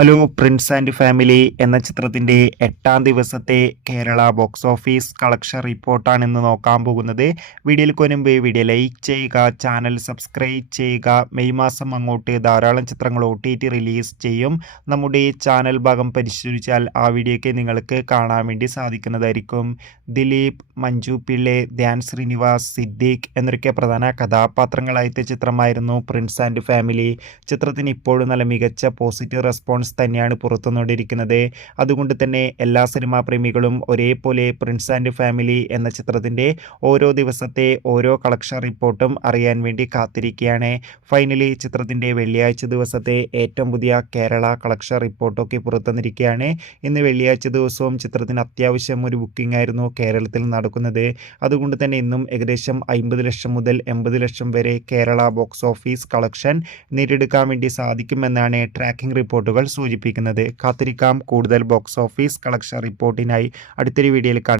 Hello Prince and family എന്ന ചിത്രത്തിൻ്റെ 8-ാം ദിവസത്തെ കേരള ബോക്സ് ഓഫീസ് കളക്ഷൻ റിപ്പോർട്ടാണ് ഇന്ന് നോക്കാൻ പോകുന്നത്. വീഡിയോയിൽ മുൻപ് വീഡിയോ ലൈക്ക് ചെയ്യുക, ചാനൽ സബ്സ്ക്രൈബ് ചെയ്യുക. മെയ് മാസം അങ്ങോട്ട് ധാരാളം ചിത്രങ്ങൾ OTT റിലീസ് ചെയ്യും. നമ്മുടെ ചാനൽ ഭാഗം പരിശോധിച്ചാൽ ആ വീഡിയോയ്ക്ക് നിങ്ങൾക്ക് കാണാൻ വേണ്ടി സാധിക്കുന്നതായിരിക്കും. ദിലീപ്, മഞ്ജു പിള്ളെ, ധ്യാൻ ശ്രീനിവാസ്, സിദ്ദീഖ് എന്നൊക്കെ പ്രധാന കഥാപാത്രങ്ങളായ ചിത്രമായിരുന്നു പ്രിൻസ് ആൻഡ് ഫാമിലി. ചിത്രത്തിന് ഇപ്പോഴും നല്ല മികച്ച പോസിറ്റീവ് റെസ്പോൺസ് തന്നെയാണ് പുറത്തുവന്നുകൊണ്ടിരിക്കുന്നത്. അതുകൊണ്ട് തന്നെ എല്ലാ സിനിമാ പ്രേമികളും ഒരേപോലെ പ്രിൻസ് ആൻഡ് ഫാമിലി എന്ന ചിത്രത്തിൻ്റെ ഓരോ ദിവസത്തെ ഓരോ കളക്ഷൻ റിപ്പോർട്ടും അറിയാൻ വേണ്ടി കാത്തിരിക്കുകയാണ്. ഫൈനലി ചിത്രത്തിൻ്റെ വെള്ളിയാഴ്ച ദിവസത്തെ ഏറ്റവും പുതിയ കേരള കളക്ഷൻ റിപ്പോർട്ടൊക്കെ പുറത്തുവന്നിരിക്കുകയാണ്. ഇന്ന് വെള്ളിയാഴ്ച ദിവസവും ചിത്രത്തിന് അത്യാവശ്യം ഒരു ബുക്കിംഗ് ആയിരുന്നു കേരളത്തിൽ നടക്കുന്നത്. അതുകൊണ്ട് തന്നെ ഇന്നും ഏകദേശം 50 ലക്ഷം മുതൽ 80 ലക്ഷം വരെ കേരള ബോക്സ് ഓഫീസ് കളക്ഷൻ നേടിയെടുക്കാൻ വേണ്ടി സാധിക്കുമെന്നാണ് ട്രാക്കിംഗ് റിപ്പോർട്ടുകൾ സൂചിപ്പിക്കുന്നത്. കാത്തിരിക്കാം കൂടുതൽ ബോക്സ് ഓഫീസ് കളക്ഷൻ റിപ്പോർട്ടിനായി. അടുത്തൊരു വീഡിയോയിൽ